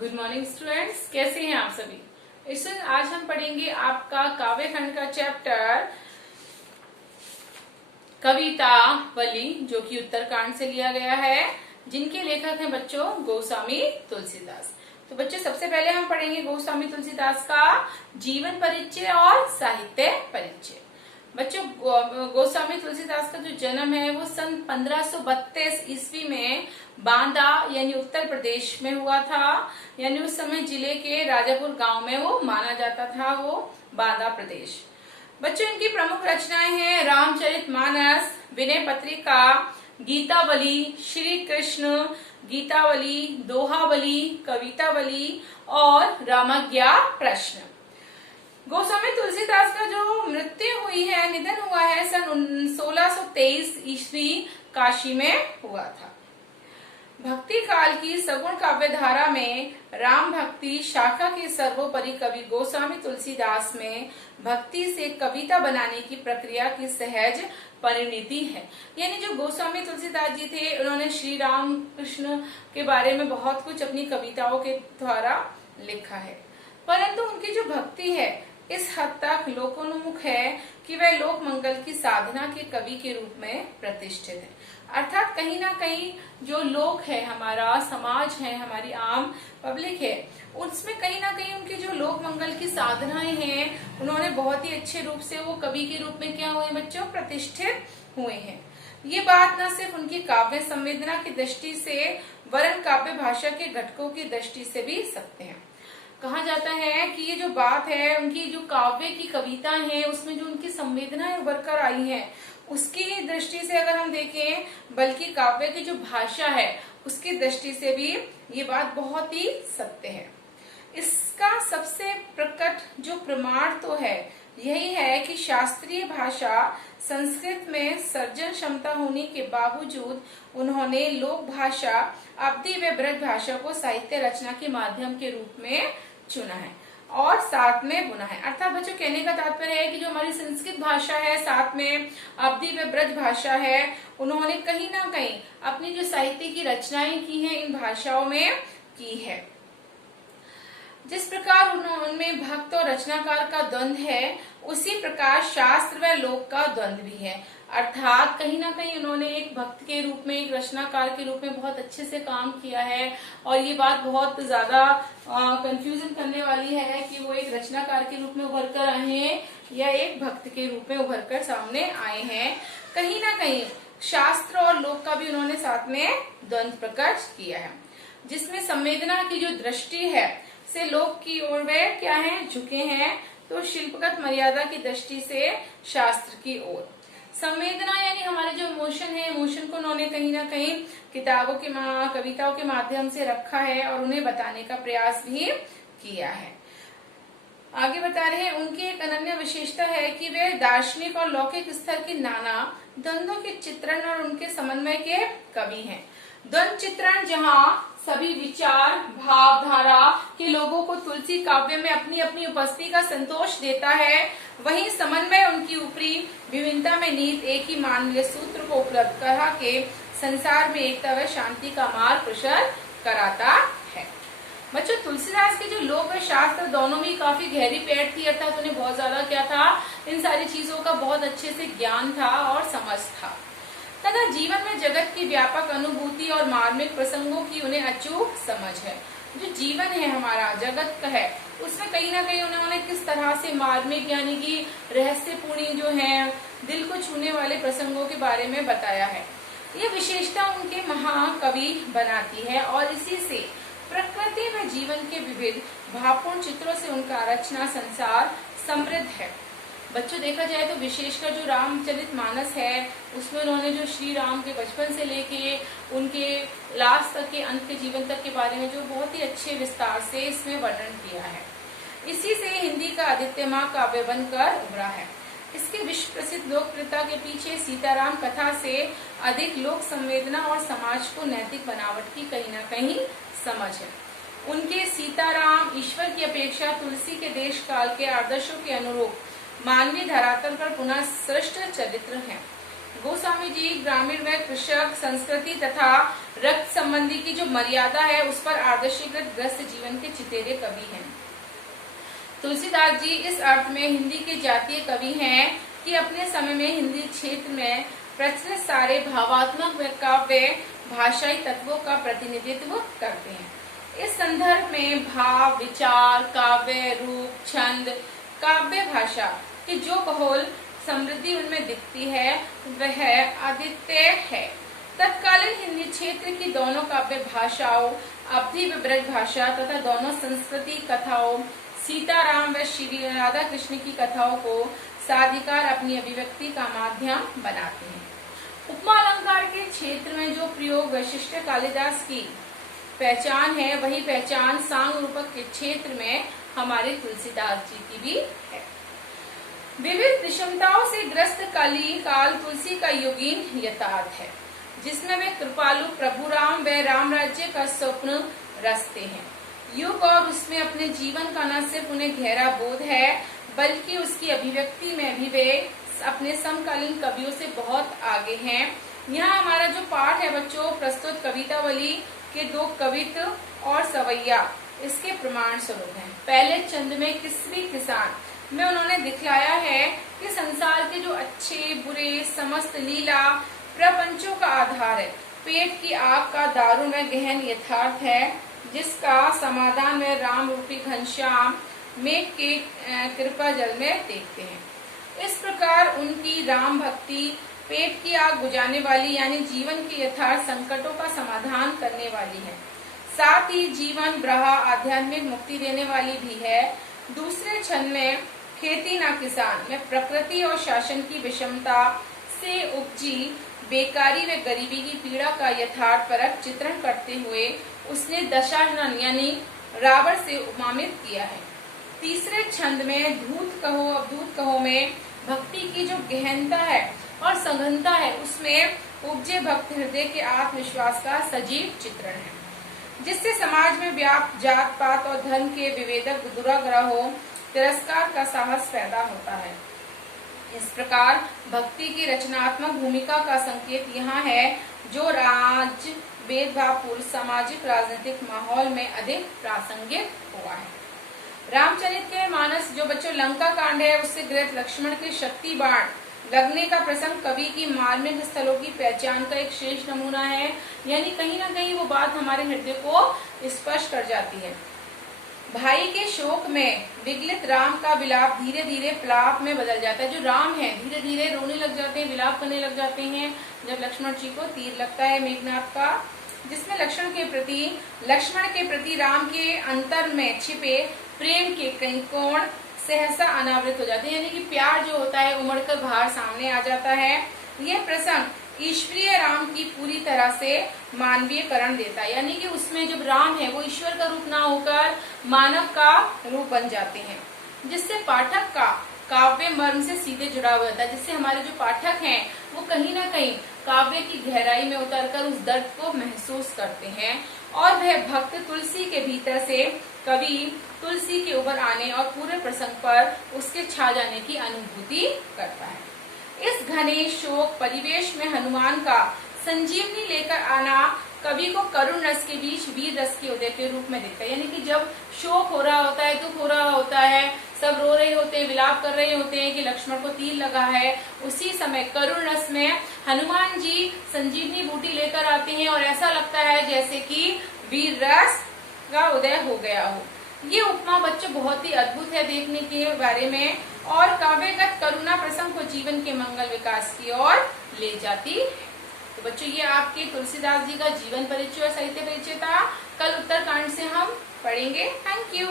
Good morning students, कैसे हैं आप सभी। आज हम पढ़ेंगे आपका काव्य खंड का चैप्टर कवितावली, जो कि उत्तरकांड से लिया गया है, जिनके लेखक हैं बच्चों गोस्वामी तुलसीदास। तो बच्चों सबसे पहले हम पढ़ेंगे गोस्वामी तुलसीदास का जीवन परिचय और साहित्य परिचय। बच्चों गोस्वामी तुलसीदास का जो जन्म है वो सन 1532 ईस्वी में बांदा यानी उत्तर प्रदेश में हुआ था। यानी उस समय जिले के राजापुर गांव में वो माना जाता था, वो बांदा प्रदेश। बच्चों इनकी प्रमुख रचनाएं हैं रामचरितमानस, विनय पत्रिका, गीतावली, श्री कृष्ण गीतावली, दोहावली, कवितावली और रामज्ञा प्रश्न। गोस्वामी तुलसीदास का जो मृत्यु हुई है, निधन हुआ है, सन 1623 ईस्वी काशी में हुआ था। भक्ति काल की सगुण काव्य धारा में राम भक्ति शाखा के सर्वोपरि कवि गोस्वामी तुलसीदास में भक्ति से कविता बनाने की प्रक्रिया की सहज परिणति है। यानी जो गोस्वामी तुलसीदास जी थे, उन्होंने श्री राम कृष्ण के बारे में बहुत कुछ अपनी कविताओं के द्वारा लिखा है, परंतु उनकी जो भक्ति है इस हद तक लोकोन्मुख है कि वह लोक मंगल की साधना के कवि के रूप में प्रतिष्ठित है। अर्थात कहीं ना कहीं जो लोक है, हमारा समाज है, हमारी आम पब्लिक है, उसमें कहीं ना कहीं उनके जो लोक मंगल की साधनाएं हैं, उन्होंने बहुत ही अच्छे रूप से वो कवि के रूप में क्या हुए बच्चों, प्रतिष्ठित हुए हैं। ये बात न सिर्फ उनकी काव्य संवेदना की दृष्टि से वरन काव्य भाषा के घटकों की दृष्टि से भी सत्य है। कहा जाता है कि ये जो बात है, उनकी जो काव्य की कविता है, उसमें जो उनकी संवेदनाएं उभर कर आई हैं, उसकी दृष्टि से अगर हम देखें, बल्कि काव्य की जो भाषा है उसकी दृष्टि से भी ये बात बहुत ही सत्य है। इसका सबसे प्रकट जो प्रमाण तो है यही है कि शास्त्रीय भाषा संस्कृत में सर्जन क्षमता होने के बावजूद उन्होंने लोक भाषा, अवधी व ब्रज भाषा को साहित्य रचना के माध्यम के रूप में चुना है और साथ में बुना है। अर्थात बच्चों कहने का तात्पर्य है कि जो हमारी संस्कृत भाषा है, साथ में अवधी व ब्रज भाषा है, उन्होंने कहीं ना कहीं अपनी जो साहित्य की रचनाएं की हैं इन भाषाओं में की है। जिस प्रकार उनमें भक्त और रचनाकार का द्वंद्व है, उसी प्रकार शास्त्र व लोक का द्वंद्व भी है। अर्थात कहीं ना कहीं उन्होंने एक भक्त के रूप में, एक रचनाकार के रूप में बहुत अच्छे से काम किया है। और ये बात बहुत ज्यादा कंफ्यूजन करने वाली है कि वो एक रचनाकार के रूप में उभर कर आए हैं या एक भक्त के रूप में उभर कर सामने आए हैं। कहीं ना कहीं शास्त्र और लोक का भी उन्होंने साथ में द्वंद्व प्रकट किया है, जिसमें संवेदना की जो दृष्टि है से लोक की ओर वे क्या है, झुके हैं, तो शिल्पगत मर्यादा की दृष्टि से शास्त्र की ओर। संवेदना यानी हमारे जो इमोशन है, इमोशन को उन्होंने कहीं ना कहीं किताबों के कविताओं के माध्यम से रखा है और उन्हें बताने का प्रयास भी किया है। आगे बता रहे हैं, उनकी एक अनन्य विशेषता है कि वे दार्शनिक और लौकिक स्तर के नाना द्वंद्वों के चित्रण और उनके समन्वय के कवि हैं। द्वंद्व चित्रण जहाँ सभी विचार भावधारा के लोगों को तुलसी काव्य में अपनी अपनी उपस्थिति का संतोष देता है, वहीं समन्वय उनकी ऊपरी विभिन्नता में निहित एक ही मानवीय सूत्र को उपलब्ध करा के संसार में एकता व शांति का मार्ग प्रशस्त कराता है। बच्चों तुलसीदास के जो लोक व शास्त्र दोनों में काफी गहरी पैठ थी, अर्थात उन्हें बहुत ज्यादा क्या था, इन सारी चीजों का बहुत अच्छे से ज्ञान था और समझ था, तथा जीवन में जगत की व्यापक अनुभूति और मार्मिक प्रसंगों की उन्हें अचूक समझ है। जो जीवन है हमारा, जगत का है, उसमें कहीं ना कहीं उन्होंने किस तरह से मार्मिक यानी कि रहस्यपूर्ण जो है, दिल को छूने वाले प्रसंगों के बारे में बताया है। ये विशेषता उनके महाकवि बनाती है और इसी से प्रकृति में जीवन के विविध भावपूर्ण चित्रों से उनका रचना संसार समृद्ध है। बच्चों देखा जाए तो विशेषकर जो रामचरितमानस है, उसमें उन्होंने जो श्री राम के बचपन से लेके उनके लास्ट तक के, अंत के जीवन तक के बारे में जो बहुत ही अच्छे विस्तार से इसमें वर्णन किया है। इसी से हिंदी का आदित्य माँ काव्य बनकर उभरा है। इसके विश्व प्रसिद्ध लोकप्रियता के पीछे सीताराम कथा से अधिक लोक संवेदना और समाज को नैतिक बनावट की कहीं न कहीं समझ है। उनके सीताराम ईश्वर की अपेक्षा तुलसी के देश काल के आदर्शों के अनुरूप मानवीय धरातल पर पुनः सृष्ट चरित्र हैं। गोस्वामी जी ग्रामीण व कृषक संस्कृति तथा रक्त संबंधी संबंधी की जो मर्यादा है उस पर आदर्शीकृत ग्रस्त जीवन के चितेरे कवि हैं। तुलसीदास जी इस अर्थ में हिंदी के जातीय कवि हैं कि अपने समय में हिंदी क्षेत्र में प्रचलित सारे भावात्मक काव्य भाषाई तत्वों का प्रतिनिधित्व करते हैं। इस संदर्भ में भाव, विचार, काव्य रूप, छंद, काव्य भाषा की जो बहुल समृद्धि उनमें दिखती है वह अद्वितीय है। तत्कालीन हिंदी क्षेत्र की दोनों काव्य भाषाओं, अवधि ब्रज भाषा तथा दोनों संस्कृति कथाओं, सीताराम व श्री राधा कृष्ण की कथाओं को साधिकार अपनी अभिव्यक्ति का माध्यम बनाते हैं। उपमा अलंकार के क्षेत्र में जो प्रयोग वैशिष्ट कालिदास की पहचान है, वही पहचान सांग रूपक के क्षेत्र में हमारे तुलसीदास जी की भी है। विविध विषमताओं से ग्रस्त कली काल तुलसी का युगीन यथार्थ है, जिसमें वे कृपालु प्रभु राम व राम राज्य का स्वप्न रचते हैं। युग और उसमें अपने जीवन का न सिर्फ उन्हें गहरा बोध है, बल्कि उसकी अभिव्यक्ति में भी वे अपने समकालीन कवियों से बहुत आगे हैं। यहाँ हमारा जो पाठ है बच्चों, प्रस्तुत कवितावली के 2 कवित और सवैया इसके प्रमाण स्वरूप हैं। पहले चंद में किसवी किसान में उन्होंने दिखलाया है कि संसार के जो अच्छे बुरे समस्त लीला प्रपंचों का आधार है, पेट की आग का दारुण व गहन यथार्थ है, जिसका समाधान में राम रूपी घनश्याम मेघ के कृपा जल में देखते हैं। इस प्रकार उनकी राम भक्ति पेट की आग बुझाने वाली यानी जीवन के यथार्थ संकटों का समाधान करने वाली है, साथ ही जीवन ब्रहा आध्यात्मिक मुक्ति देने वाली भी है। दूसरे छंद में खेती ना किसान में प्रकृति और शासन की विषमता से उपजी बेकारी व गरीबी की पीड़ा का यथार्थ परक चित्रण करते हुए उसने दशानन यानी रावण से उपमानित किया है। तीसरे छंद में धूत कहो अवधूत कहो में भक्ति की जो गहनता है और सघनता है, उसमें उपजे भक्त हृदय के आत्मविश्वास का सजीव चित्रण है, जिससे समाज में व्याप्त जात पात और धर्म के विभेदक दुराग्रहों तिरस्कार का साहस पैदा होता है। इस प्रकार भक्ति की रचनात्मक भूमिका का संकेत यहाँ है, जो राज्य भेदभावपूर्ण सामाजिक राजनीतिक माहौल में अधिक प्रासंगिक हुआ है। रामचरित के मानस जो बच्चों लंका कांड है, उससे गृहित लक्ष्मण के शक्ति बाण लगने का प्रसंग कवि की मार्मिक स्थलों की पहचान का एक श्रेष्ठ नमूना है, यानी कहीं ना कहीं वो बात हमारे हृदय को स्पर्श कर जाती है। भाई के शोक में विगलित राम का विलाप धीरे धीरे विलाप में बदल जाता है। जो राम है धीरे धीरे रोने लग जाते हैं, विलाप करने लग जाते हैं जब लक्ष्मण जी को तीर लगता है मेघनाथ का, जिसमें लक्ष्मण के प्रति राम के अंतर में छिपे प्रेम के कई कोण सहसा अनावृत हो जाते हैं, यानी कि प्यार जो होता है उमड़कर बाहर सामने आ जाता है। यह प्रसंग ईश्वरीय राम की पूरी तरह से मानवीयकरण देता है, यानी कि उसमें जब राम है वो ईश्वर का रूप ना होकर मानव का रूप बन जाते हैं, जिससे पाठक का काव्य मर्म से सीधे जुड़ा हुआ होता है, जिससे हमारे जो पाठक हैं वो कहीं ना कहीं काव्य की गहराई में उतरकर उस दर्द को महसूस करते हैं और वह भक्त तुलसी के भीतर से कवि तुलसी के उभर आने और पूरे प्रसंग पर उसके छा जाने की अनुभूति करता है। इस घने शोक परिवेश में हनुमान का संजीवनी लेकर आना कवि को करुण रस के बीच वीर रस के उदय के रूप में दिखता है, यानी कि जब शोक हो रहा होता है, दुख हो रहा होता है, सब रो रहे होते हैं, विलाप कर रहे होते हैं कि लक्ष्मण को तीर लगा है, उसी समय करुण रस में हनुमान जी संजीवनी बूटी लेकर आते हैं और ऐसा लगता है जैसे कि वीर रस का उदय हो गया हो। ये उपमा बच्चों बहुत ही अद्भुत है देखने के बारे में और काव्यगत करुणा प्रसंग को जीवन के मंगल विकास की ओर ले जाती है। तो बच्चों ये आपके तुलसीदास जी का जीवन परिचय और साहित्य परिचय था। कल उत्तरकांड से हम पढ़ेंगे। Thank you.